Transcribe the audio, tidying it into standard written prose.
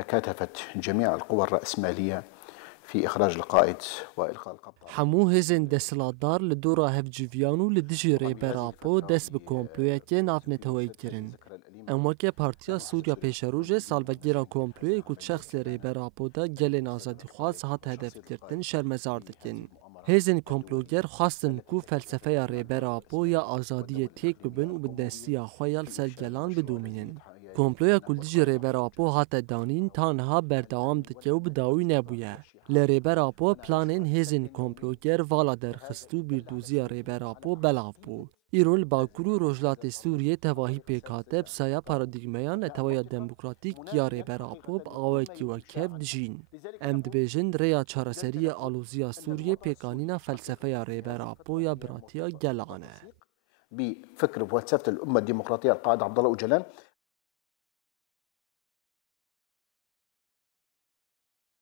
تكاتفت جميع القوى الرأسمالية في إخراج القائد وإلقاء القبض. حمو هزن دسلاتدار لدورا هفجیویانو لدجی ریبراپو دست به کمپلویتی نافنتوی کرن. اما که پارتیا سوریا پیشروج سالوگیرا کمپلوی کود شخص ریبراپو دا گلین آزادی خواست هات هدف گرتن شرمزار دکن. هزن کمپلوگر خواستن کو فلسفه ریبراپو یا آزادی تیک ببن و به دستی خویل سرگلان بدومینن. کمپلویا کلدیج ریبراپو هات دانین تانها بردوام دکه و بداوی نبویه. لریبراپو پلانین هزین کمپلوگر والا درخستو بیردوزی ریبراپو بلاو بو. ایرول باکورو روجلات سوریه تواهی پیکاتب سایا پارادیگمیان اتوایا دموکراتیک یا ریبراپو آوکی و کف دجین. ام دبیجن ریا چارسری آلوزیا سوریه پیکانینا فلسفه ریبراپو یا براتیا گلانه. بفكر وفلسفة الأمة الديمقراطية القائد عبد الله أوجلان